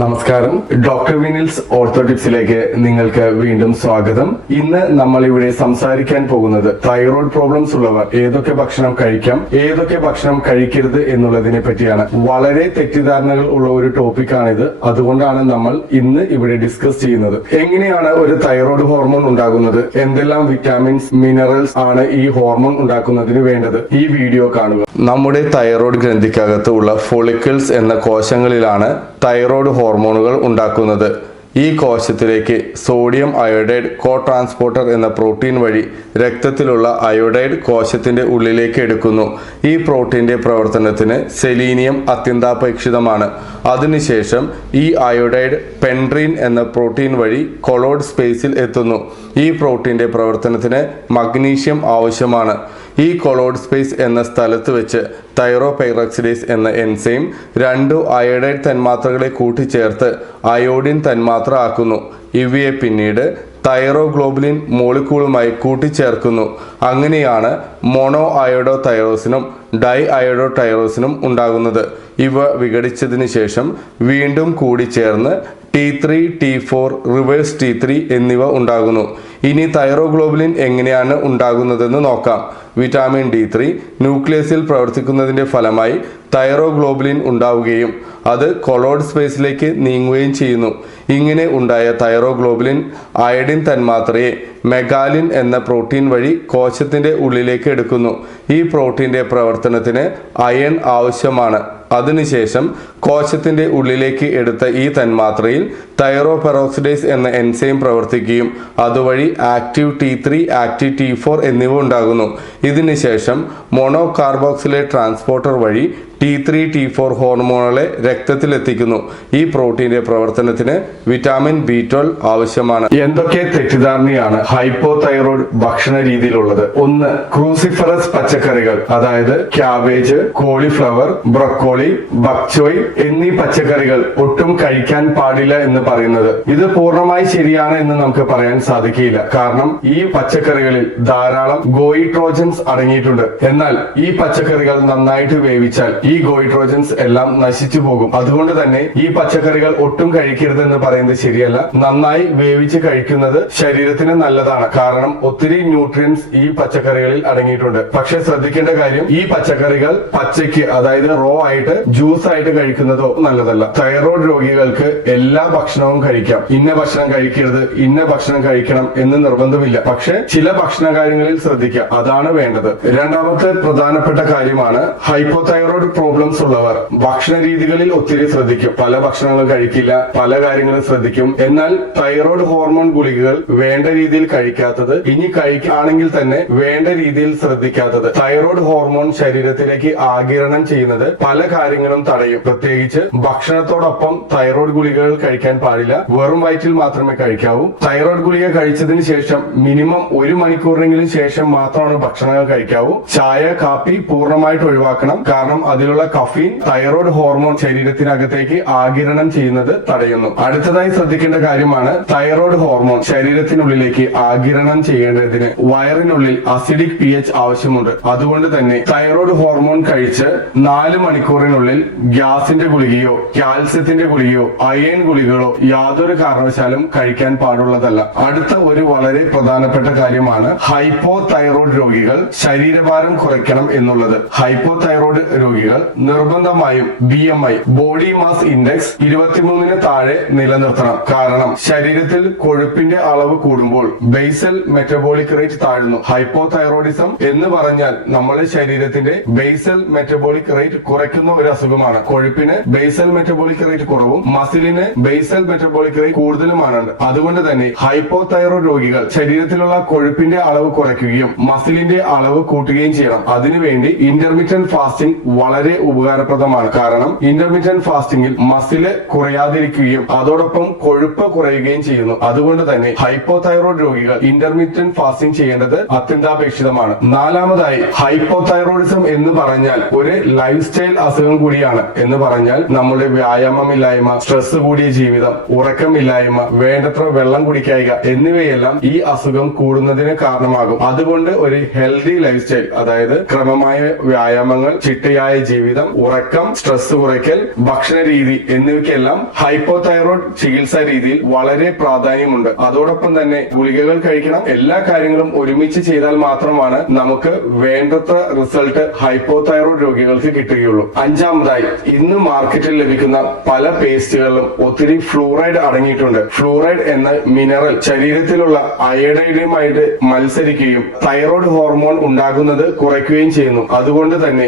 നമസ്കാരം. Doctor വിനിൽസ് ortho ടിപ്സിലേക്ക് നിങ്ങൾക്ക് വീണ്ടും സ്വാഗതം. ഇന്ന് നമ്മൾ ഇവിടെ സംസാരിക്കാൻ പോകുന്നത് തൈറോയ്ഡ് പ്രോബ്ലംസ് ഉള്ളവർ ഏതൊക്കെ ഭക്ഷണം കഴിക്കാം ഏതൊക്കെ ഭക്ഷണം കഴിക്കരുത് എന്നുള്ളതിനെ പറ്റിയാണ്. വളരെ തെറ്റിദ്ധാരണകൾ ഉള്ള ഒരു ടോപ്പിക്കാണിത്. അതുകൊണ്ടാണ് നമ്മൾ ഇന്ന് ഇവിടെ ഡിസ്കസ് ചെയ്യുന്നത്. എങ്ങനെയാണ് ഒരു തൈറോയ്ഡ് ഹോർമോൺ ഉണ്ടാകുന്നത്? എന്തെല്ലാം വിറ്റാമിൻസ് മിനറൽസ് ആണ് ഈ ഹോർമോൺ ഉണ്ടാക്കുന്നതിന് വേണ്ടത്? ഈ വീഡിയോ കാണുക. നമ്മുടെ തൈറോയ്ഡ് ഗ്രന്ഥിക്കകത്ത് ഉള്ള ഫോളിക്കിൾസ് എന്ന കോശങ്ങളിലാണ് തൈറോയ്ഡ് ഹോർമോണുകൾ ഉണ്ടാക്കുന്നത്. ഈ കോശത്തിലേക്ക് സോഡിയം അയോഡൈഡ് കോ ട്രാൻസ്പോർട്ടർ എന്ന പ്രോട്ടീൻ വഴി രക്തത്തിലുള്ള അയോഡൈഡ് കോശത്തിന്റെ ഉള്ളിലേക്ക് എടുക്കുന്നു. ഈ പ്രോട്ടീന്റെ പ്രവർത്തനത്തിന് സെലീനിയം അത്യന്താപേക്ഷിതമാണ്. അതിനുശേഷം ഈ അയോഡൈഡ് പെൻട്രീൻ എന്ന പ്രോട്ടീൻ വഴി കൊളോഡ് സ്പേസിൽ എത്തുന്നു. ഈ പ്രോട്ടീന്റെ പ്രവർത്തനത്തിന് മഗ്നീഷ്യം ആവശ്യമാണ്. ഈ കൊളോഡ് സ്പേസ് എന്ന സ്ഥലത്ത് വെച്ച് തൈറോപൈറോക്സിഡേസ് എന്ന എൻസൈം രണ്ടു അയോഡൈഡ് തന്മാത്രകളെ കൂട്ടിച്ചേർത്ത് അയോഡിൻ തന്മാത്ര ആക്കുന്നു. ഇവയെ പിന്നീട് തൈറോഗ്ലോബുലിൻ മോളിക്കൂളുമായി കൂട്ടിച്ചേർക്കുന്നു. അങ്ങനെയാണ് മോണോ അയോഡോ തൈറോസിനും ഡൈ അയോഡോ ടൈറോസിനും ഉണ്ടാകുന്നത്. ഇവ വിഘടിച്ചതിന് ശേഷം വീണ്ടും കൂടിച്ചേർന്ന് T three T four reverse T three എന്നിവ ഉണ്ടാകുന്നു. ഇനി തൈറോഗ്ലോബുലിൻ എങ്ങനെയാണ് ഉണ്ടാകുന്നതെന്ന് നോക്കാം. വിറ്റാമിൻ ഡി ത്രീ ന്യൂക്ലിയസിൽ പ്രവർത്തിക്കുന്നതിന്റെ ഫലമായി തൈറോഗ്ലോബുലിൻ ഉണ്ടാവുകയും അത് കൊളോഡ് സ്പേസിലേക്ക് നീങ്ങുകയും ചെയ്യുന്നു. ഇങ്ങനെ ഉണ്ടായ തൈറോഗ്ലോബുലിൻ അയഡിൻ തന്മാത്രയെ മെഗാലിൻ എന്ന പ്രോട്ടീൻ വഴി കോശത്തിന്റെ ഉള്ളിലേക്ക് എടുക്കുന്നു. ഈ പ്രോട്ടീന്റെ പ്രവർത്തനത്തിന് അയൺ ആവശ്യമാണ്. അതിനുശേഷം കോശത്തിന്റെ ഉള്ളിലേക്ക് എടുത്ത ഈ തന്മാത്രയിൽ തൈറോപെറോക്സിഡേസ് എന്ന എൻസൈം പ്രവർത്തിക്കുകയും അതുവഴി active T three active T four എന്നിവ ഉണ്ടാകുന്നു. ഇതിനുശേഷം മോണോ കാർബോക്സിലെ ട്രാൻസ്പോർട്ടർ വഴി ടി ത്രീ ടി ഫോർ ഹോർമോണുകളെ രക്തത്തിലെത്തിക്കുന്നു. ഈ പ്രോട്ടീന്റെ പ്രവർത്തനത്തിന് വിറ്റാമിൻ ബി ട്വൽവ് ആവശ്യമാണ്. എന്തൊക്കെ തെറ്റിദ്ധാരണയാണ് ഹൈപ്പോ തൈറോയ്ഡ് ഭക്ഷണ രീതിയിലുള്ളത്? ഒന്ന് ക്രൂസിഫറസ് പച്ചക്കറികൾ അതായത് ക്യാബേജ് കോളിഫ്ലവർ ബ്രക്കോളി ബക്ചോയ് എന്നീ പച്ചക്കറികൾ ഒട്ടും കഴിക്കാൻ പാടില്ല എന്ന് പറയുന്നത്. ഇത് പൂർണമായി ശരിയാണ് എന്ന് നമുക്ക് പറയാൻ സാധിക്കില്ല കാരണം ഈ പച്ചക്കറികളിൽ ധാരാളം ഗോയിട്രോജൻസ് അടങ്ങിയിട്ടുണ്ട്. എന്നാൽ ഈ പച്ചക്കറികൾ നന്നായിട്ട് വേവിച്ചാൽ ഈ ഗോയിട്രോജൻസ് എല്ലാം നശിച്ചു പോകും. അതുകൊണ്ട് തന്നെ ഈ പച്ചക്കറികൾ ഒട്ടും കഴിക്കരുത് എന്ന് പറയുന്നത് ശരിയല്ല. നന്നായി വേവിച്ച് കഴിക്കുന്നത് ശരീരത്തിന് നല്ലതാണ്. കാരണം ഒത്തിരി ന്യൂട്രിയൻസ് ഈ പച്ചക്കറികളിൽ അടങ്ങിയിട്ടുണ്ട്. പക്ഷെ ശ്രദ്ധിക്കേണ്ട കാര്യം ഈ പച്ചക്കറികൾ പച്ചയ്ക്ക് അതായത് റോ ആയിട്ട് ജ്യൂസ് ആയിട്ട് കഴിക്കുന്നതോ നല്ലതല്ല. തൈറോയ്ഡ് രോഗികൾക്ക് എല്ലാ ഭക്ഷണവും കഴിക്കാം. ഇന്ന ഭക്ഷണം കഴിക്കരുത് ഇന്ന ഭക്ഷണം കഴിക്കണം എന്ന് നിർബന്ധമില്ല. പക്ഷെ ചില ഭക്ഷണ കാര്യങ്ങളിൽ ശ്രദ്ധിക്കാം അതാണ് വേണ്ടത്. രണ്ടാമത്തെ പ്രധാനപ്പെട്ട കാര്യമാണ് ഹൈപ്പോ ഹൈപ്പോതൈറോയ്ഡ് പ്രോബ്ലംസ് ഉള്ളവർ ഭക്ഷണ രീതികളിൽ ഒത്തിരി ശ്രദ്ധിക്കും. പല ഭക്ഷണങ്ങളും കഴിക്കില്ല പല കാര്യങ്ങളും ശ്രദ്ധിക്കും. എന്നാൽ തൈറോയ്ഡ് ഹോർമോൺ ഗുളികകൾ വേണ്ട രീതിയിൽ കഴിക്കാത്തത് ഇനി കഴിക്കുകയാണെങ്കിൽ തന്നെ വേണ്ട രീതിയിൽ ശ്രദ്ധിക്കാത്തത്. തൈറോയ്ഡ് ഹോർമോൺ ശരീരത്തിലേക്ക് ആകിരണം ചെയ്യുന്നത് പല കാര്യങ്ങളും തടയും. പ്രത്യേകിച്ച് ഭക്ഷണത്തോടൊപ്പം തൈറോയ്ഡ് ഗുളികകൾ കഴിക്കാൻ പാടില്ല. വെറും വയറ്റിൽ മാത്രമേ കഴിക്കാവൂ. തൈറോയ്ഡ് ഗുളിക കഴിച്ചതിന് ശേഷം മിനിമം ഒരു മണിക്കൂറിനെങ്കിലും ശേഷം മാത്രമാണ് ഭക്ഷണങ്ങൾ കഴിക്കാവൂ. ചായ കാപ്പി പൂർണമായിട്ട് ഒഴിവാക്കണം. കാരണം അതിലുള്ള കഫീൻ തൈറോയ്ഡ് ഹോർമോൺ ശരീരത്തിനകത്തേക്ക് ആകിരണം ചെയ്യുന്നത് തടയുന്നു. അടുത്തതായി ശ്രദ്ധിക്കേണ്ട കാര്യമാണ് തൈറോയ്ഡ് ഹോർമോൺ ശരീരത്തിനുള്ളിലേക്ക് ആകിരണം ചെയ്യേണ്ടതിന് വയറിനുള്ളിൽ അസിഡിക് പി എച്ച് ആവശ്യമുണ്ട്. അതുകൊണ്ട് തന്നെ തൈറോയ്ഡ് ഹോർമോൺ കഴിച്ച് നാല് മണിക്കൂറിനുള്ളിൽ ഗ്യാസിന്റെ ഗുളികയോ കാൽസ്യത്തിന്റെ ഗുളികയോ അയൺ ഗുളികളോ യാതൊരു കാരണവശാലും കഴിക്കാൻ പാടുള്ളതല്ല. അടുത്ത ഒരു വളരെ പ്രധാനപ്പെട്ട കാര്യമാണ് ഹൈപ്പോ തൈറോയ്ഡ് രോഗികൾ ശരീരഭാരം കുറയ്ക്കണം എന്നുള്ളത്. ഹൈപ്പോ തൈറോയ്ഡ് രോഗികൾ നിർബന്ധമായും B M I body mass index ഇരുപത്തിമൂന്നിന് താഴെ നിലനിർത്തണം. കാരണം ശരീരത്തിൽ കൊഴുപ്പിന്റെ അളവ് കൂടുമ്പോൾ ബേസൽ മെറ്റബോളിക് റേറ്റ് താഴുന്നു. ഹൈപ്പോ തൈറോയിഡിസം എന്ന് പറഞ്ഞാൽ നമ്മുടെ ശരീരത്തിന്റെ ബേസൽ മെറ്റബോളിക് റേറ്റ് കുറയ്ക്കുന്ന ഒരു അസുഖമാണ്. കൊഴുപ്പിന് ബേസൽ മെറ്റബോളിക് റേറ്റ് കുറവും മസിലിന് ബേസൽ മെറ്റബോളിക് റേറ്റ് കൂടുതലുമാണ് അതുകൊണ്ട് തന്നെ ഹൈപ്പോ തൈറോയിഡ് രോഗികൾ ശരീരത്തിലുള്ള കൊഴുപ്പിന്റെ അളവ് കുറയ്ക്കുകയും മസിലിന്റെ അളവ് കൂട്ടുകയും ചെയ്യണം. അതിനുവേണ്ടി ഇന്റർമീഡിയറ്റ് ഫാസ്റ്റിംഗ് വളരെ ഉപകാരപ്രദമാണ്. കാരണം ഇന്റർമീഡിയറ്റ് ഫാസ്റ്റിംഗിൽ മസിൽ കുറയാതിരിക്കുകയും അതോടൊപ്പം കൊഴുപ്പ് കുറയുകയും ചെയ്യുന്നു. അതുകൊണ്ട് തന്നെ ഹൈപ്പോ തൈറോയ്ഡ് രോഗികൾ ഇന്റർമീഡിയറ്റ് ഫാസ്റ്റിംഗ് ചെയ്യേണ്ടത് അത്യന്താപേക്ഷിതമാണ്. നാലാമതായി ഹൈപ്പോ തൈറോയിഡിസം എന്ന് പറഞ്ഞാൽ ഒരു ലൈഫ് സ്റ്റൈൽ അസുഖം കൂടിയാണ് എന്ന് പറഞ്ഞാൽ നമ്മുടെ വ്യായാമമില്ലായ്മ സ്ട്രെസ് കൂടിയ ജീവിതം ഉറക്കമില്ലായ്മ വേണ്ടത്ര വെള്ളം കുടിക്കായിക എന്നിവയെല്ലാം ഈ അസുഖം കൂടുന്നതിന് കാരണമാകും. അതുകൊണ്ട് ഒരു ഹെൽത്തി ലൈഫ് സ്റ്റൈൽ അതായത് ക്രമമായ വ്യായാമങ്ങൾ ചിട്ടയായ ജീവിതം ഉറക്കം സ്ട്രെസ് കുറയ്ക്കൽ ഭക്ഷണ രീതി എന്നിവയ്ക്കെല്ലാം ഹൈപ്പോതൈറോയ്ഡ് ചികിത്സാ രീതിയിൽ വളരെ പ്രാധാന്യമുണ്ട്. അതോടൊപ്പം തന്നെ ഗുളികകൾ കഴിക്കണം എല്ലാ കാര്യങ്ങളും ഒരുമിച്ച് ചെയ്താൽ മാത്രമാണ് നമുക്ക് വേണ്ടത്ര റിസൾട്ട് ഹൈപ്പോതൈറോയ്ഡ് രോഗികൾക്ക് കിട്ടുകയുള്ളൂ. അഞ്ചാമതായി ഇന്ന് മാർക്കറ്റിൽ ലഭിക്കുന്ന പല പേസ്റ്റുകളിലും ഒത്തിരി ഫ്ലൂറൈഡ് അടങ്ങിയിട്ടുണ്ട്. ഫ്ലൂറൈഡ് എന്ന മിനറൽ ശരീരത്തിലുള്ള അയഡൈഡുമായിട്ട് മത്സരിക്കുകയും തൈറോയ്ഡ് ഹോർമോൺ ഉണ്ടാകുന്നത് കുറയ്ക്കുകയും ചെയ്യുന്നു. അതുകൊണ്ട് തന്നെ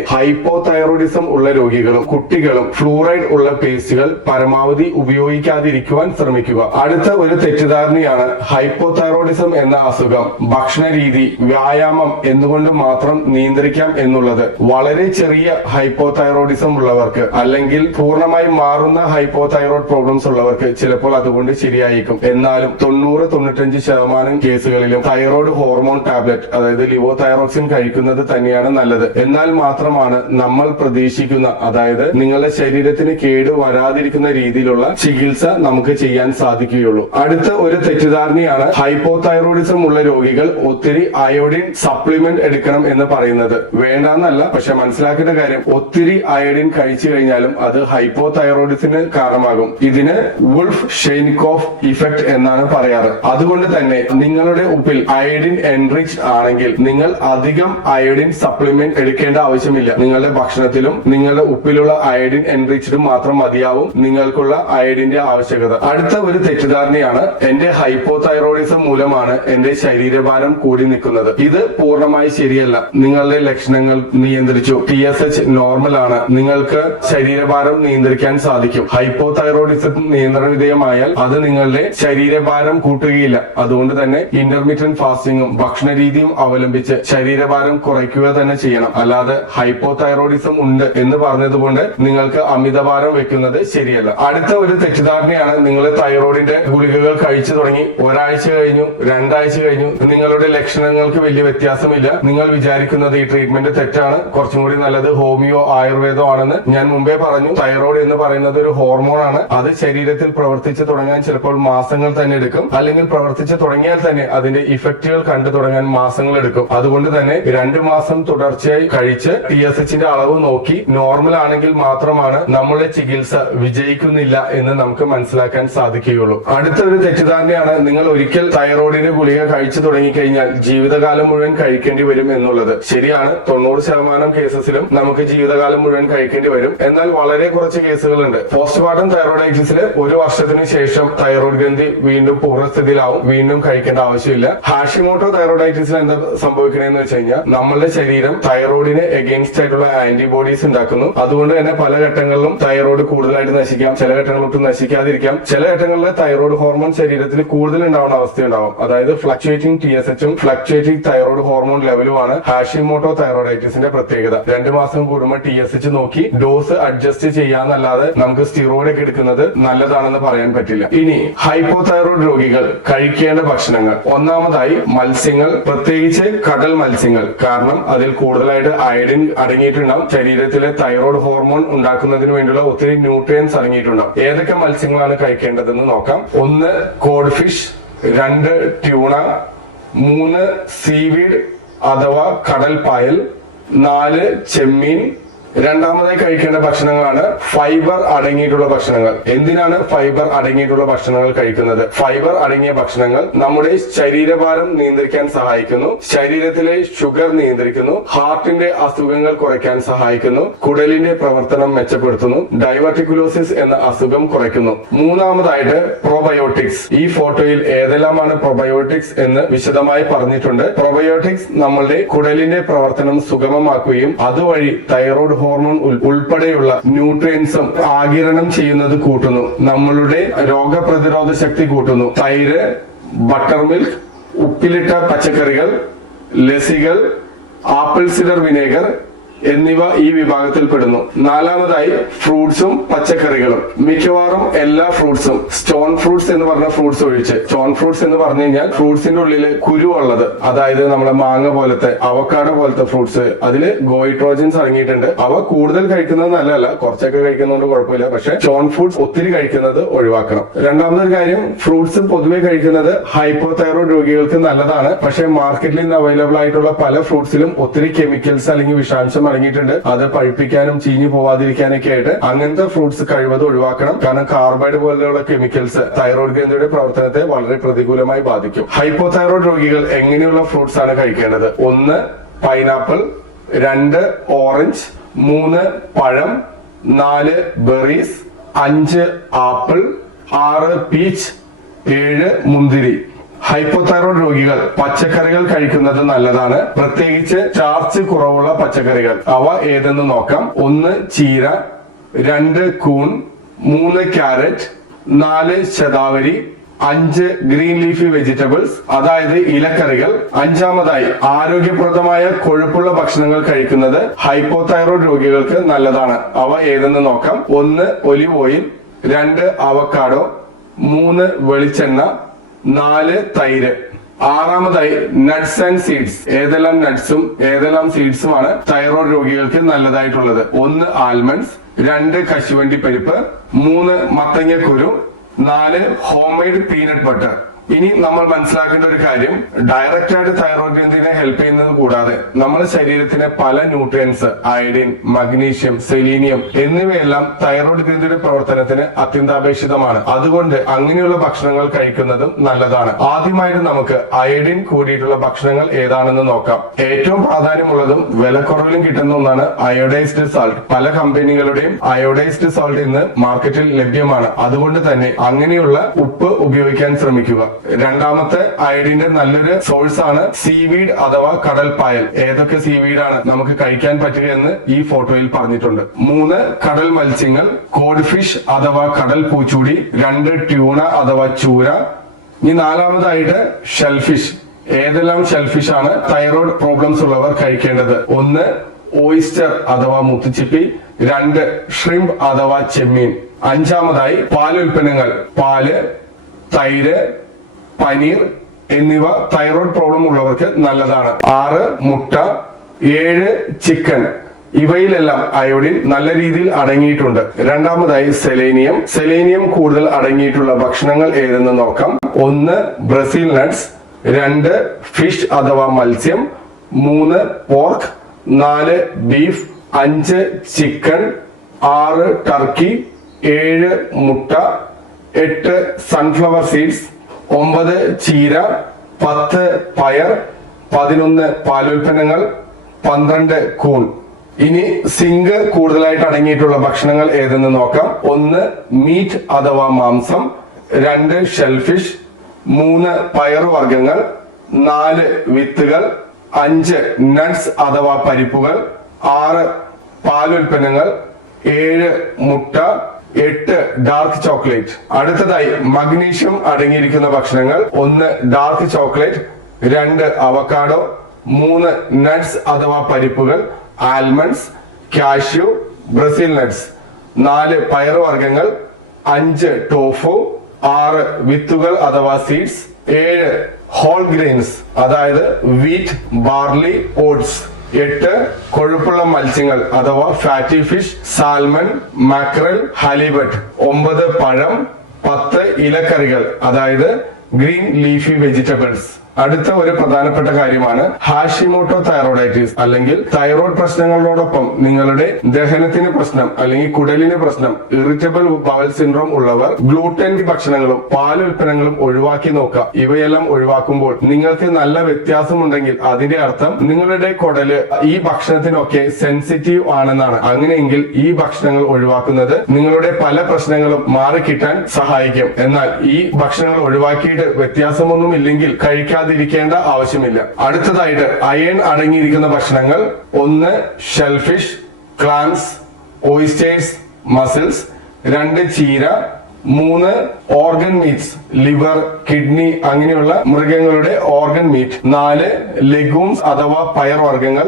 ഹൈപ്പോതൈറോയിഡിസം ഉള്ള രോഗികളും കുട്ടികളും ഫ്ലൂറൈഡ് ഉള്ള പേസ്റ്റുകൾ പരമാവധി ഉപയോഗിക്കാതിരിക്കുവാൻ ശ്രമിക്കുക. അടുത്ത ഒരു തെറ്റിദ്ധാരണയാണ് ഹൈപ്പോതൈറോയിഡിസം എന്ന അസുഖം. ഭക്ഷണ രീതി വ്യായാമം എന്നുകൊണ്ട് മാത്രം നിയന്ത്രിക്കാം എന്നുള്ളത്. വളരെ ചെറിയ ഹൈപ്പോതൈറോയിഡിസം ഉള്ളവർക്ക് അല്ലെങ്കിൽ പൂർണമായി മാറുന്ന ഹൈപ്പോതൈറോയിഡ് പ്രോബ്ലംസ് ഉള്ളവർക്ക് ചിലപ്പോൾ അതുകൊണ്ട് ശരിയായിരിക്കും എന്നാലും തൊണ്ണൂറ് തൊണ്ണൂറ്റഞ്ച് ശതമാനം കേസുകളിലും തൈറോയ്ഡ് ഹോർമോൺ ടാബ്ലറ്റ് അതായത് ലിവോ തൈറോക്സിൻ കഴിക്കുന്നത് തന്നെയാണ് നല്ലത്. എന്നാൽ മാത്രമാണ് നമ്മൾ പ്രതീക്ഷിക്കുന്ന അതായത് നിങ്ങളുടെ ശരീരത്തിന് കേട് വരാതിരിക്കുന്ന രീതിയിലുള്ള ചികിത്സ നമുക്ക് ചെയ്യാൻ സാധിക്കുകയുള്ളൂ. അടുത്ത ഒരു തെറ്റിദ്ധാരണയാണ് ഹൈപ്പോതൈറോയിഡിസം ഉള്ള രോഗികൾ ഒത്തിരി അയോഡിൻ സപ്ലിമെന്റ് എടുക്കണം എന്ന് പറയുന്നത്. വേണ്ടെന്നല്ല പക്ഷെ മനസ്സിലാക്കേണ്ട കാര്യം ഒത്തിരി അയോഡിൻ കഴിച്ചു കഴിഞ്ഞാലും അത് ഹൈപ്പോതൈറോയിഡിസിന് കാരണമാകും. ഇതിന് വുൾഫ് ഷെയ്ൻകോഫ് ഇഫക്ട് എന്നാണ് പറയാറ്. അതുകൊണ്ട് തന്നെ നിങ്ങളുടെ ഉപ്പിൽ അയോഡിൻ എൻറിച്ച് ആണെങ്കിൽ നിങ്ങൾ അധികം അയോഡിൻ സപ്ലിമെന്റ് എടുക്കേണ്ട ആവശ്യമില്ല. നിങ്ങളുടെ ഭക്ഷണത്തിലും നിങ്ങളുടെ ഉപ്പിലുള്ള അയഡിൻ എൻറിച്ച്ഡും മാത്രം മതിയാവും നിങ്ങൾക്കുള്ള അയഡിന്റെ ആവശ്യകത. അടുത്ത ഒരു തെറ്റിദ്ധാരണയാണ് എന്റെ ഹൈപ്പോതൈറോയിഡിസം മൂലമാണ് എന്റെ ശരീരഭാരം കൂടി നിൽക്കുന്നത്. ഇത് പൂർണമായി ശരിയല്ല. നിങ്ങളുടെ ലക്ഷണങ്ങൾ നിയന്ത്രിച്ചു. ടി എസ് എച്ച് നോർമൽ ആണ്. നിങ്ങൾക്ക് ശരീരഭാരം നിയന്ത്രിക്കാൻ സാധിക്കും. ഹൈപ്പോതൈറോയിഡിസം നിയന്ത്രണ വിധേയമായാൽ അത് നിങ്ങളുടെ ശരീരഭാരം കൂട്ടുകയില്ല. അതുകൊണ്ട് തന്നെ ഇന്റർമീഡിയറ്റ് ഫാസ്റ്റിംഗും ഭക്ഷണ രീതിയും അവലംബിച്ച് ശരീരഭാരം കുറയ്ക്കുക തന്നെ ചെയ്യണം. അല്ലാതെ ഹൈപ്പോതൈറോയിഡിസം ഉണ്ട് എന്ന് പറഞ്ഞതുകൊണ്ട് നിങ്ങൾക്ക് അമിതഭാരം വെക്കുന്നത് ശരിയല്ല. അടുത്ത ഒരു തെറ്റിദ്ധാരണയാണ് നിങ്ങൾ തൈറോയിഡിന്റെ ഗുളികകൾ കഴിച്ചു തുടങ്ങി. ഒരാഴ്ച കഴിഞ്ഞു രണ്ടാഴ്ച കഴിഞ്ഞു. നിങ്ങളുടെ ലക്ഷണങ്ങൾക്ക് വലിയ വ്യത്യാസമില്ല. നിങ്ങൾ വിചാരിക്കുന്നത് ഈ ട്രീറ്റ്മെന്റ് തെറ്റാണ്. കുറച്ചും കൂടി നല്ലത് ഹോമിയോ ആയുർവേദോ ആണെന്ന് ഞാൻ മുമ്പേ പറഞ്ഞു. തൈറോയിഡ് എന്ന് പറയുന്നത് ഒരു ഹോർമോൺ ആണ്. അത് ശരീരത്തിൽ പ്രവർത്തിച്ചു തുടങ്ങാൻ ചിലപ്പോൾ മാസങ്ങൾ തന്നെ എടുക്കും. അല്ലെങ്കിൽ പ്രവർത്തിച്ചു തുടങ്ങിയാൽ തന്നെ അതിന്റെ ഇഫക്റ്റുകൾ കണ്ടു തുടങ്ങാൻ മാസങ്ങൾ എടുക്കും. അതുകൊണ്ട് തന്നെ രണ്ടു മാസം തുടർച്ചയായി കഴിച്ച് ടി എസ് എച്ചിന്റെ അളവ് നോക്കി നോർമൽ ആണെങ്കിൽ മാത്രമാണ് നമ്മുടെ ചികിത്സ വിജയിക്കുന്നില്ല എന്ന് നമുക്ക് മനസ്സിലാക്കാൻ സാധിക്കുകയുള്ളൂ. അടുത്ത ഒരു തെറ്റിദ്ധാരണയാണ് നിങ്ങൾ ഒരിക്കൽ തൈറോയിഡിന് ഗുളിക കഴിച്ചു തുടങ്ങിക്കഴിഞ്ഞാൽ ജീവിതകാലം മുഴുവൻ കഴിക്കേണ്ടി വരും എന്നുള്ളത്. ശരിയാണ് തൊണ്ണൂറ് ശതമാനം കേസസിലും നമുക്ക് ജീവിതകാലം മുഴുവൻ കഴിക്കേണ്ടി വരും. എന്നാൽ വളരെ കുറച്ച് കേസുകളുണ്ട്. പോസ്റ്റ്മോർട്ടം തൈറോയിഡൈറ്റിസിൽ ഒരു വർഷത്തിന് ശേഷം തൈറോയിഡ് ഗ്രന്ഥി വീണ്ടും പൂർണസ്ഥിതിയിലാവും വീണ്ടും കഴിക്കേണ്ട ആവശ്യമില്ല. ഹാഷിമോട്ടോ തൈറോയിഡൈറ്റിസിൽ എന്താ സംഭവിക്കണേന്ന് വെച്ച് കഴിഞ്ഞാൽ നമ്മളുടെ ശരീരം തൈറോയിഡിന് എഗെയിൻസ്റ്റ് ആയിട്ടുള്ള ആന്റിബോഡീസ് ഉണ്ടാക്കുന്നു. അതുകൊണ്ട് തന്നെ പല ഘട്ടങ്ങളിലും തൈറോയ്ഡ് കൂടുതലായിട്ട് നശിക്കാം. ചില ഘട്ടങ്ങളിൽ ഒട്ടും നശിക്കാതിരിക്കാം. ചില ഘട്ടങ്ങളിൽ തൈറോയ്ഡ് ഹോർമോൺ ശരീരത്തിൽ കൂടുതൽ ഉണ്ടാവുന്ന അവസ്ഥയുണ്ടാവും. അതായത് ഫ്ലക്ച്വേറ്റിംഗ് ടി എസ് എച്ചും ഫ്ലക്ച്വേറ്റിംഗ് തൈറോയ്ഡ് ഹോർമോൺ ലെവലുമാണ് ഹാഷിമോട്ടോ തൈറോയിഡൈറ്റിസിന്റെ പ്രത്യേകത. രണ്ട് മാസം കൂടുമ്പോൾ ടി എസ് എച്ച് നോക്കി ഡോസ് അഡ്ജസ്റ്റ് ചെയ്യാന്നല്ലാതെ നമുക്ക് സ്റ്റിറോയിഡ് ഒക്കെ എടുക്കുന്നത് നല്ലതാണെന്ന് പറയാൻ പറ്റില്ല. ഇനി ഹൈപ്പോ ഹൈപ്പോതൈറോയ്ഡ് രോഗികൾ കഴിക്കേണ്ട ഭക്ഷണങ്ങൾ. ഒന്നാമതായി മത്സ്യങ്ങൾ. പ്രത്യേകിച്ച് കടൽ മത്സ്യങ്ങൾ. കാരണം അതിൽ കൂടുതലായിട്ട് അയഡിൻ അടങ്ങിയിട്ടുണ്ടാവും. ശരീരത്തിലെ തൈറോയ്ഡ് ഹോർമോൺ ഉണ്ടാക്കുന്നതിന് വേണ്ടിയുള്ള ഒത്തിരി ന്യൂട്രിയൻസ് അടങ്ങിയിട്ടുണ്ടാവും ഏതൊക്കെ മത്സ്യങ്ങളാണ് കഴിക്കേണ്ടതെന്ന് നോക്കാം. ഒന്ന് കോഡ് ഫിഷ് രണ്ട് ട്യൂണ മൂന്ന് സീവീഡ് അഥവാ കടൽ പായൽ നാല് ചെമ്മീൻ. രണ്ടാമതായി കഴിക്കേണ്ട ഭക്ഷണങ്ങളാണ് ഫൈബർ അടങ്ങിയിട്ടുള്ള ഭക്ഷണങ്ങൾ. എന്തിനാണ് ഫൈബർ അടങ്ങിയിട്ടുള്ള ഭക്ഷണങ്ങൾ കഴിക്കുന്നത്? ഫൈബർ അടങ്ങിയ ഭക്ഷണങ്ങൾ നമ്മുടെ ശരീരഭാരം നിയന്ത്രിക്കാൻ സഹായിക്കുന്നു ശരീരത്തിലെ ഷുഗർ നിയന്ത്രിക്കുന്നു ഹാർട്ടിന്റെ അസുഖങ്ങൾ കുറയ്ക്കാൻ സഹായിക്കുന്നു കുടലിന്റെ പ്രവർത്തനം മെച്ചപ്പെടുത്തുന്നു ഡൈവർട്ടിക്കുലോസിസ് എന്ന അസുഖം കുറയ്ക്കുന്നു. മൂന്നാമതായിട്ട് പ്രൊബയോട്ടിക്സ്. ഈ ഫോട്ടോയിൽ ഏതെല്ലാമാണ് പ്രൊബയോട്ടിക്സ് എന്ന് വിശദമായി പറഞ്ഞിട്ടുണ്ട്. പ്രൊബയോട്ടിക്സ് നമ്മളുടെ കുടലിന്റെ പ്രവർത്തനം സുഗമമാക്കുകയും അതുവഴി തൈറോയ്ഡ് ഹോർമോൺ ഉൾ- ഉൾപ്പെടെയുള്ള ന്യൂട്രിയൻസും ആകിരണം ചെയ്യുന്നത് കൂട്ടുന്നു. നമ്മളുടെ രോഗപ്രതിരോധ ശക്തി കൂട്ടുന്നു. തൈര് ബട്ടർ മിൽക്ക് ഉപ്പിലിട്ട പച്ചക്കറികൾ ലസികൾ ആപ്പിൾ സിഡർ വിനേഗർ എന്നിവ ഈ വിഭാഗത്തിൽ പെടുന്നു. നാലാമതായി ഫ്രൂട്ട്സും പച്ചക്കറികളും. മിക്കവാറും എല്ലാ ഫ്രൂട്ട്സും സ്റ്റോൺ ഫ്രൂട്ട്സ് എന്ന് പറഞ്ഞ ഫ്രൂട്ട്സ് ഒഴിച്ച്. സ്റ്റോൺ ഫ്രൂട്ട്സ് എന്ന് പറഞ്ഞു കഴിഞ്ഞാൽ ഫ്രൂട്ട്സിന്റെ ഉള്ളിൽ കുരു ഉള്ളത്. അതായത് നമ്മുടെ മാങ്ങ പോലത്തെ അവക്കാട പോലത്തെ ഫ്രൂട്ട്സ്. അതിൽ ഗോയിട്രോജൻസ് അടങ്ങിയിട്ടുണ്ട്. അവ കൂടുതൽ കഴിക്കുന്നത് നല്ലതല്ല. കുറച്ചൊക്കെ കഴിക്കുന്നതുകൊണ്ട് കുഴപ്പമില്ല. പക്ഷെ സ്റ്റോൺ ഫ്രൂട്ട്സ് ഒത്തിരി കഴിക്കുന്നത് ഒഴിവാക്കണം. രണ്ടാമതൊരു കാര്യം ഫ്രൂട്ട്സ് പൊതുവെ കഴിക്കുന്നത് ഹൈപ്പോതൈറോയ്ഡ് രോഗികൾക്ക് നല്ലതാണ്. പക്ഷെ മാർക്കറ്റിൽ നിന്ന് അവൈലബിൾ ആയിട്ടുള്ള പല ഫ്രൂട്ട്സിലും ഒത്തിരി കെമിക്കൽസ് അല്ലെങ്കിൽ വിഷാംശം അംശം അടങ്ങിയിട്ടുണ്ട് അത് പഴുപ്പിക്കാനും ചീഞ്ഞു പോവാതിരിക്കാനൊക്കെ ആയിട്ട് അങ്ങനത്തെ ഫ്രൂട്ട്സ് കഴിവത് ഒഴിവാക്കണം. കാരണം കാർബൈഡ് പോലെയുള്ള കെമിക്കൽസ് തൈറോയ്ഡ് ഗ്രന്ഥിയുടെ പ്രവർത്തനത്തെ വളരെ പ്രതികൂലമായി ബാധിക്കും. ഹൈപ്പോ ഹൈപ്പോതൈറോയ്ഡ് രോഗികൾ എങ്ങനെയുള്ള ഫ്രൂട്ട്സ് ആണ് കഴിക്കേണ്ടത്? ഒന്ന് പൈനാപ്പിൾ രണ്ട് ഓറഞ്ച് മൂന്ന് പഴം. നാല് ബെറീസ് അഞ്ച് ആപ്പിൾ ആറ് പീച്ച് ഏഴ് മുന്തിരി. ഹൈപ്പോതൈറോയ്ഡ് രോഗികൾ പച്ചക്കറികൾ കഴിക്കുന്നത് നല്ലതാണ്. പ്രത്യേകിച്ച് ചാർച്ച് കുറവുള്ള പച്ചക്കറികൾ. അവ ഏതെന്ന് നോക്കാം. ഒന്ന് ചീര രണ്ട് കൂൺ മൂന്ന് ക്യാരറ്റ് നാല് ശതാവരി അഞ്ച് ഗ്രീൻ ലീഫി വെജിറ്റബിൾസ്. അതായത് ഇലക്കറികൾ. അഞ്ചാമതായി ആരോഗ്യപ്രദമായ കൊഴുപ്പുള്ള ഭക്ഷണങ്ങൾ കഴിക്കുന്നത് ഹൈപ്പോതൈറോയ്ഡ് രോഗികൾക്ക് നല്ലതാണ്. അവ ഏതെന്ന് നോക്കാം. ഒന്ന് ഒലിവ് ഓയിൽ രണ്ട് അവക്കാഡോ മൂന്ന് വെളിച്ചെണ്ണ നാല് തൈര്. ആറാമതായി നട്ട്സ് ആൻഡ് സീഡ്സ് ഏതെല്ലാം നട്ട്സും ഏതെല്ലാം സീഡ്സുമാണ് തൈറോയ്ഡ് രോഗികൾക്ക് നല്ലതായിട്ടുള്ളത്? ഒന്ന് ആൽമണ്ട്സ് രണ്ട് കശുവണ്ടി പരിപ്പ് മൂന്ന് മത്തങ്ങക്കുരു നാല് ഹോം മെയ്ഡ് പീനട്ട് ബട്ടർ ഇനി നമ്മൾ മനസ്സിലാക്കേണ്ട ഒരു കാര്യം ഡയറക്റ്റ് ആയിട്ട് തൈറോയ്ഡ് ഗ്രന്ഥിനെ ഹെൽപ്പ് ചെയ്യുന്നത് കൂടാതെ നമ്മുടെ ശരീരത്തിന് പല ന്യൂട്രിയൻസ് അയഡിൻ മഗ്നീഷ്യം സെലീനിയം എന്നിവയെല്ലാം തൈറോയ്ഡ് ഗ്രന്ഥിയുടെ പ്രവർത്തനത്തിന് അത്യന്താപേക്ഷിതമാണ്. അതുകൊണ്ട് അങ്ങനെയുള്ള ഭക്ഷണങ്ങൾ കഴിക്കുന്നതും നല്ലതാണ്. ആദ്യമായിട്ട് നമുക്ക് അയഡിൻ കൂടിയിട്ടുള്ള ഭക്ഷണങ്ങൾ ഏതാണെന്ന് നോക്കാം. ഏറ്റവും പ്രാധാന്യമുള്ളതും വിലക്കുറവിലും കിട്ടുന്ന ഒന്നാണ് അയോഡൈസ്ഡ് സാൾട്ട് പല കമ്പനികളുടെയും അയോഡൈസ്ഡ് സാൾട്ട് ഇന്ന് മാർക്കറ്റിൽ ലഭ്യമാണ്. അതുകൊണ്ട് തന്നെ അങ്ങനെയുള്ള ഉപ്പ് ഉപയോഗിക്കാൻ ശ്രമിക്കുക. രണ്ടാമത്തെ അയഡിന്റെ നല്ലൊരു സോഴ്സ് ആണ് സീവീഡ് അഥവാ കടൽ പായൽ ഏതൊക്കെ സീവീഡ് ആണ് നമുക്ക് കഴിക്കാൻ പറ്റുക എന്ന് ഈ ഫോട്ടോയിൽ പറഞ്ഞിട്ടുണ്ട്. മൂന്ന് കടൽ മത്സ്യങ്ങൾ കോഡ് ഫിഷ് അഥവാ കടൽ പൂച്ചൂടി രണ്ട് ട്യൂണ അഥവാ ചൂര. ഇനി നാലാമതായിട്ട് ഷെൽഫിഷ് ഏതെല്ലാം ഷെൽഫിഷ് ആണ് തൈറോയ്ഡ് പ്രോബ്ലംസ് ഉള്ളവർ കഴിക്കേണ്ടത്? ഒന്ന് ഓയിസ്റ്റർ അഥവാ മുത്തുച്ചിപ്പി. രണ്ട് ഷ്രിംപ് അഥവാ ചെമ്മീൻ. അഞ്ചാമതായി പാലുൽപ്പന്നങ്ങൾ. പാൽ തൈര് പനീർ എന്നിവ തൈറോയ്ഡ് പ്രോബ്ലം ഉള്ളവർക്ക് നല്ലതാണ്. ആറ് മുട്ട ഏഴ് ചിക്കൻ. ഇവയിലെല്ലാം അയോഡിൻ നല്ല രീതിയിൽ അടങ്ങിയിട്ടുണ്ട്. രണ്ടാമതായി സെലേനിയം. സെലേനിയം കൂടുതൽ അടങ്ങിയിട്ടുള്ള ഭക്ഷണങ്ങൾ ഏതെന്ന് നോക്കാം. ഒന്ന് ബ്രസീൽ നട്ട്സ്. രണ്ട് ഫിഷ് അഥവാ മത്സ്യം. മൂന്ന് പോർക്ക്. നാല് ബീഫ്. അഞ്ച് ചിക്കൻ. ആറ് ടർക്കി. ഏഴ് മുട്ട. എട്ട് സൺഫ്ലവർ സീഡ്സ്. ഒമ്പത് ചീര പത്ത് പയർ പതിനൊന്ന് പാലുൽപ്പന്നങ്ങൾ പന്ത്രണ്ട് കൂൺ. ഇനി സിങ്ക് കൂടുതലായിട്ട് അടങ്ങിയിട്ടുള്ള ഭക്ഷണങ്ങൾ ഏതെന്ന് നോക്കാം. ഒന്ന് മീറ്റ് അഥവാ മാംസം രണ്ട് ഷെൽഫിഷ് മൂന്ന് പയറുവർഗങ്ങൾ നാല് വിത്തുകൾ അഞ്ച് നട്ട്സ് അഥവാ പരിപ്പുകൾ ആറ് പാലുൽപ്പന്നങ്ങൾ ഏഴ് മുട്ട എട്ട് ഡാർക്ക് ചോക്ലേറ്റ് അടുത്തതായി മഗ്നീഷ്യം അടങ്ങിയിരിക്കുന്ന ഭക്ഷണങ്ങൾ. ഒന്ന് ഡാർക്ക് ചോക്ലേറ്റ് രണ്ട് അവക്കാഡോ മൂന്ന് നട്ട്സ് അഥവാ പരിപ്പുകൾ ആൽമണ്ട്സ് കാഷ്യൂ ബ്രസീൽ നട്ട്സ് നാല് പയറുവർഗങ്ങൾ അഞ്ച് ടോഫു ആറ് വിത്തുകൾ അഥവാ സീഡ്സ് ഏഴ് ഹോൾ ഗ്രെയിൻസ് അതായത് വീറ്റ് ബാർലി ഓട്സ് എട്ട് കൊഴുപ്പുള്ള മത്സ്യങ്ങൾ അഥവാ fatty fish salmon mackerel halibut ഒമ്പത് പഴം. പത്ത് ഇലക്കറികൾ അതായത് ഗ്രീൻ ലീഫി വെജിറ്റബിൾസ് അടുത്ത ഒരു പ്രധാനപ്പെട്ട കാര്യമാണ് ഹാഷിമോട്ടോ തൈറോയിഡൈറ്റിസ് അല്ലെങ്കിൽ തൈറോയ്ഡ് പ്രശ്നങ്ങളോടൊപ്പം നിങ്ങളുടെ ദഹനത്തിന് പ്രശ്നം അല്ലെങ്കിൽ കുടലിന് പ്രശ്നം ഇറിറ്റബിൾ ബവൽ സിൻഡ്രോം ഉള്ളവർ ഗ്ലൂട്ടൻ ഭക്ഷണങ്ങളും പാൽ ഉൽപ്പന്നങ്ങളും ഒഴിവാക്കി നോക്കുക. ഇവയെല്ലാം ഒഴിവാക്കുമ്പോൾ നിങ്ങൾക്ക് നല്ല വ്യത്യാസമുണ്ടെങ്കിൽ അതിന്റെ അർത്ഥം നിങ്ങളുടെ കുടൽ ഈ ഭക്ഷണത്തിനൊക്കെ സെൻസിറ്റീവ് ആണെന്നാണ്. അങ്ങനെയെങ്കിൽ ഈ ഭക്ഷണങ്ങൾ ഒഴിവാക്കുന്നത് നിങ്ങളുടെ പല പ്രശ്നങ്ങളും മാറിക്കിട്ടാൻ സഹായിക്കും. എന്നാൽ ഈ ഭക്ഷണങ്ങൾ ഒഴിവാക്കിയിട്ട് വ്യത്യാസമൊന്നും ഇല്ലെങ്കിൽ കഴിക്കാതിരിക്കേണ്ട ആവശ്യമില്ല. അടുത്തതായിട്ട് അയൺ അടങ്ങിയിരിക്കുന്ന ഭക്ഷണങ്ങൾ ഒന്ന് ഷെൽഫിഷ് ക്ലാംസ് ഓയിസ്റ്റേഴ്സ് മസിൽസ് രണ്ട് ചീര മൂന്ന് ഓർഗൻ മീറ്റ്സ് ലിവർ കിഡ്നി അങ്ങനെയുള്ള മൃഗങ്ങളുടെ ഓർഗൻ മീറ്റ് നാല് ലെഗൂംസ് അഥവാ പയർ വർഗങ്ങൾ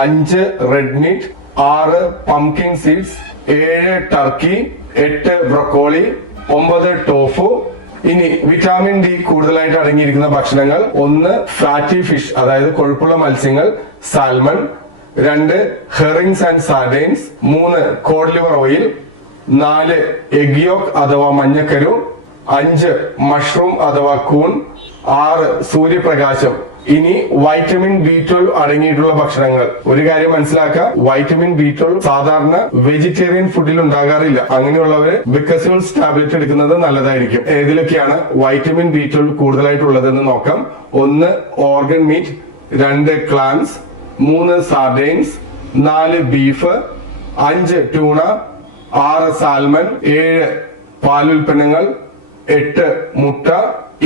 അഞ്ച് റെഡ് മീറ്റ് ആറ് പംകിൻ സീഡ്സ് ഏഴ് ടർക്കി എട്ട് ബ്രക്കോളി ഒമ്പത് ടോഫു ഇനി വിറ്റാമിൻ ഡി കൂടുതലായിട്ട് അടങ്ങിയിരിക്കുന്ന ഭക്ഷണങ്ങൾ. ഒന്ന് ഫാറ്റി ഫിഷ് അതായത് കൊഴുപ്പുള്ള മത്സ്യങ്ങൾ സാൽമൺ രണ്ട് ഹെറിങ്സ് ആൻഡ് സാർഡൈൻസ് മൂന്ന് കോഡ് ലിവർ ഓയിൽ നാല് എഗ് യോക്ക് അഥവാ മഞ്ഞക്കരു. അഞ്ച് മഷ്റൂം അഥവാ കൂൺ. ആറ് സൂര്യപ്രകാശം. ഇനി വൈറ്റമിൻ ബി ട്വൽവ് അടങ്ങിയിട്ടുള്ള ഭക്ഷണങ്ങൾ. ഒരു കാര്യം മനസ്സിലാക്കുക. വൈറ്റമിൻ ബി ട്വൽവ് സാധാരണ വെജിറ്റേറിയൻ ഫുഡിൽ ഉണ്ടാകാറില്ല. അങ്ങനെയുള്ളവര് ബിക്കസോൾസ് ടാബ്ലറ്റ് എടുക്കുന്നത് നല്ലതായിരിക്കും. ഏതിലൊക്കെയാണ് വൈറ്റമിൻ ബി ട്വൽവ് കൂടുതലായിട്ടുള്ളതെന്ന് നോക്കാം. ഒന്ന് ഓർഗൻ മീറ്റ് രണ്ട് ക്ലാംസ് മൂന്ന് സാർഡൈൻസ് നാല് ബീഫ് അഞ്ച് ട്യൂണ ആറ് സാൽമൺ ഏഴ് പാലുൽപ്പന്നങ്ങൾ. എട്ട് മുട്ട.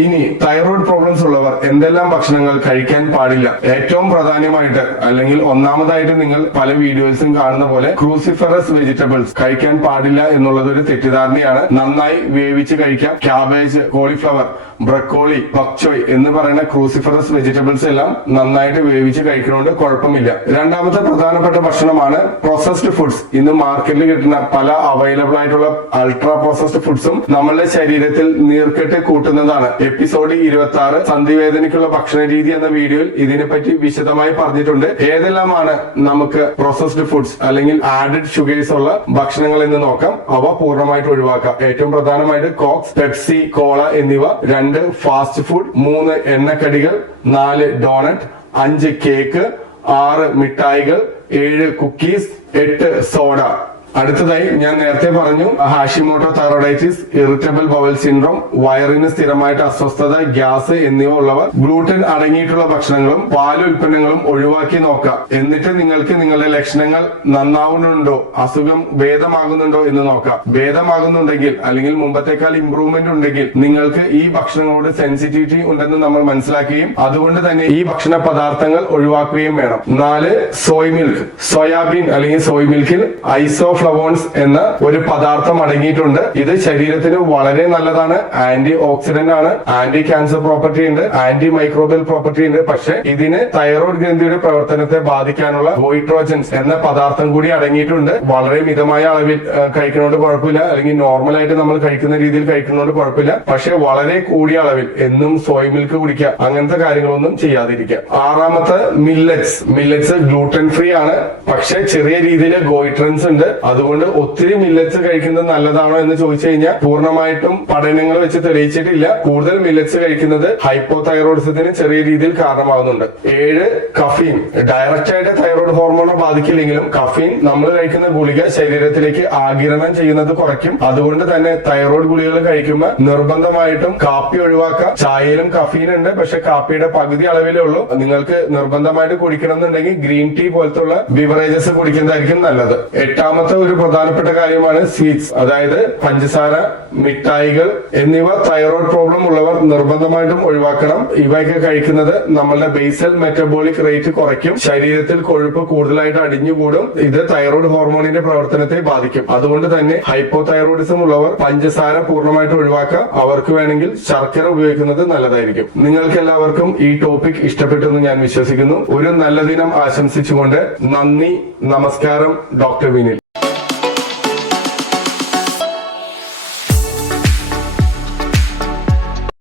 ഇനി തൈറോയ്ഡ് പ്രോബ്ലംസ് ഉള്ളവർ എന്തെല്ലാം ഭക്ഷണങ്ങൾ കഴിക്കാൻ പാടില്ല? ഏറ്റവും പ്രധാനമായിട്ട് അല്ലെങ്കിൽ ഒന്നാമതായിട്ട് നിങ്ങൾ പല വീഡിയോസും കാണുന്ന പോലെ ക്രൂസിഫറസ് വെജിറ്റബിൾസ് കഴിക്കാൻ പാടില്ല എന്നുള്ളത് ഒരു തെറ്റിദ്ധാരണയാണ്. നന്നായി വേവിച്ച് കഴിക്കാം. ക്യാബേജ് കോളിഫ്ലവർ ബ്രക്കോളി പക്ചോയ് എന്ന് പറയുന്ന ക്രൂസിഫറസ് വെജിറ്റബിൾസ് എല്ലാം നന്നായിട്ട് വേവിച്ച് കഴിക്കുന്നതുകൊണ്ട് കുഴപ്പമില്ല. രണ്ടാമത്തെ പ്രധാനപ്പെട്ട ഭക്ഷണമാണ് പ്രോസസ്ഡ് ഫുഡ്സ് ഇന്ന് മാർക്കറ്റിൽ കിട്ടുന്ന പല അവൈലബിൾ ആയിട്ടുള്ള അൾട്രാ പ്രോസസ്ഡ് ഫുഡ്സും നമ്മളുടെ ശരീരത്തിൽ നീർക്കെട്ട് കൂട്ടുന്നതാണ്. എപ്പിസോഡ് ഇരുപത്തി ആറ് സന്ധിവേദനയ്ക്കുള്ള ഭക്ഷണ രീതി എന്ന വീഡിയോയിൽ ഇതിനെപ്പറ്റി വിശദമായി പറഞ്ഞിട്ടുണ്ട്. ഏതെല്ലാമാണ് നമുക്ക് പ്രോസസ്ഡ് ഫുഡ്സ് അല്ലെങ്കിൽ ആഡഡ് ഷുഗേഴ്സ് ഉള്ള ഭക്ഷണങ്ങൾ എന്ന് നോക്കാം. അവ പൂർണമായിട്ട് ഒഴിവാക്കാം. ഏറ്റവും പ്രധാനമായിട്ട് കോക്സ് പെപ്സി കോള എന്നിവ രണ്ട് ഫാസ്റ്റ് ഫുഡ് മൂന്ന് എണ്ണക്കടികൾ നാല് ഡോണറ്റ് അഞ്ച് കേക്ക് ആറ് മിഠായികൾ ഏഴ് കുക്കീസ് എട്ട് സോഡ അടുത്തതായി ഞാൻ നേരത്തെ പറഞ്ഞു Hashimoto thyroiditis irritable bowel syndrome വയറിന് സ്ഥിരമായിട്ട് അസ്വസ്ഥത ഗ്യാസ് എന്നിവ ഉള്ളവർ ഗ്ലൂട്ടൻ അടങ്ങിയിട്ടുള്ള ഭക്ഷണങ്ങളും പാൽ ഉൽപ്പന്നങ്ങളും ഒഴിവാക്കി നോക്കുക. എന്നിട്ട് നിങ്ങൾക്ക് നിങ്ങളുടെ ലക്ഷണങ്ങൾ നന്നാവുന്നുണ്ടോ അസുഖം ഭേദമാകുന്നുണ്ടോ എന്ന് നോക്കാം ഭേദമാകുന്നുണ്ടെങ്കിൽ അല്ലെങ്കിൽ മുമ്പത്തേക്കാൾ ഇംപ്രൂവ്മെന്റ് ഉണ്ടെങ്കിൽ നിങ്ങൾക്ക് ഈ ഭക്ഷണങ്ങളോട് സെൻസിറ്റിവിറ്റി ഉണ്ടെന്ന് നമ്മൾ മനസ്സിലാക്കുകയും അതുകൊണ്ട് തന്നെ ഈ ഭക്ഷണ പദാർത്ഥങ്ങൾ ഒഴിവാക്കുകയും വേണം. നാല് സോയ് മിൽക്ക് സോയാബീൻ അല്ലെങ്കിൽ സോയ് മിൽക്കിൽ ഐസോഫ്ലവോൺസ് എന്ന ഒരു പദാർത്ഥം അടങ്ങിയിട്ടുണ്ട്. ഇത് ശരീരത്തിന് വളരെ നല്ലതാണ്. ആന്റി ഓക്സിഡന്റ് ആണ്. ആന്റി ക്യാൻസർ പ്രോപ്പർട്ടി ഉണ്ട്. ആന്റി മൈക്രോബിയൽ പ്രോപ്പർട്ടി ഉണ്ട്. പക്ഷെ ഇതിന് തൈറോയ്ഡ് ഗ്രന്ഥിയുടെ പ്രവർത്തനത്തെ ബാധിക്കാനുള്ള ഗോയിട്രോജൻസ് എന്ന പദാർത്ഥം കൂടി അടങ്ങിയിട്ടുണ്ട്. വളരെ മിതമായ അളവിൽ കഴിക്കുന്നതുകൊണ്ട് കുഴപ്പമില്ല. അല്ലെങ്കിൽ നോർമൽ ആയിട്ട് നമ്മൾ കഴിക്കുന്ന രീതിയിൽ കഴിക്കുന്നതുകൊണ്ട് കുഴപ്പമില്ല. പക്ഷെ വളരെ കൂടിയ അളവിൽ എന്നും സോയ് മിൽക്ക് കുടിക്കുക അങ്ങനത്തെ കാര്യങ്ങളൊന്നും ചെയ്യാതിരിക്കുക. ആറാമത്തെ മില്ലറ്റ്സ് മില്ലറ്റ്സ് ഗ്ലൂട്ടൻ ഫ്രീ ആണ്. പക്ഷെ ചെറിയ രീതിയിൽ ഗോയിട്രൻസ് ഉണ്ട്. അതുകൊണ്ട് ഒത്തിരി മില്ലറ്റ്സ് കഴിക്കുന്നത് നല്ലതാണോ എന്ന് ചോദിച്ചു കഴിഞ്ഞാൽ പൂർണമായിട്ടും പഠനങ്ങൾ വെച്ച് തെളിയിച്ചിട്ടില്ല. കൂടുതൽ മില്ലറ്റ്സ് കഴിക്കുന്നത് ഹൈപ്പോ തൈറോയിഡിസത്തിന് ചെറിയ രീതിയിൽ കാരണമാകുന്നുണ്ട് ഏഴ് കഫീൻ ഡയറക്റ്റ് ആയിട്ട് തൈറോയിഡ് ഹോർമോണോ ബാധിക്കില്ലെങ്കിലും കഫീൻ നമ്മൾ കഴിക്കുന്ന ഗുളിക ശരീരത്തിലേക്ക് ആകിരണം ചെയ്യുന്നത് കുറയ്ക്കും. അതുകൊണ്ട് തന്നെ തൈറോയിഡ് ഗുളികൾ കഴിക്കുമ്പോൾ നിർബന്ധമായിട്ടും കാപ്പി ഒഴിവാക്കുക. ചായയിലും കഫീൻ ഉണ്ട്. പക്ഷെ കാപ്പിയുടെ പകുതി അളവിലേ ഉള്ളൂ. നിങ്ങൾക്ക് നിർബന്ധമായിട്ട് കുടിക്കണം എന്നുണ്ടെങ്കിൽ ഗ്രീൻ ടീ പോലത്തുള്ള ബിവറേജസ് കുടിക്കുന്നതായിരിക്കും നല്ലത്. എട്ടാമത്തെ ഒരു പ്രധാനപ്പെട്ട കാര്യമാണ് സ്വീറ്റ്സ് അതായത് പഞ്ചസാര മിഠായികൾ എന്നിവ തൈറോയ്ഡ് പ്രോബ്ലം ഉള്ളവർ നിർബന്ധമായിട്ടും ഒഴിവാക്കണം. ഇവയൊക്കെ കഴിക്കുന്നത് നമ്മളുടെ ബേസൽ മെറ്റബോളിക് റേറ്റ് കുറയ്ക്കും. ശരീരത്തിൽ കൊഴുപ്പ് കൂടുതലായിട്ട് അടിഞ്ഞുകൂടും. ഇത് തൈറോയ്ഡ് ഹോർമോണിന്റെ പ്രവർത്തനത്തെ ബാധിക്കും. അതുകൊണ്ട് തന്നെ ഹൈപ്പോ തൈറോയിഡിസം ഉള്ളവർ പഞ്ചസാര പൂർണമായിട്ട് ഒഴിവാക്കാം അവർക്ക് വേണമെങ്കിൽ ശർക്കര ഉപയോഗിക്കുന്നത് നല്ലതായിരിക്കും. നിങ്ങൾക്ക് എല്ലാവർക്കും ഈ ടോപ്പിക് ഇഷ്ടപ്പെട്ടെന്ന് ഞാൻ വിശ്വസിക്കുന്നു. ഒരു നല്ല ദിനം ആശംസിച്ചുകൊണ്ട് നന്ദി നമസ്കാരം ഡോക്ടർ വിനിൽ.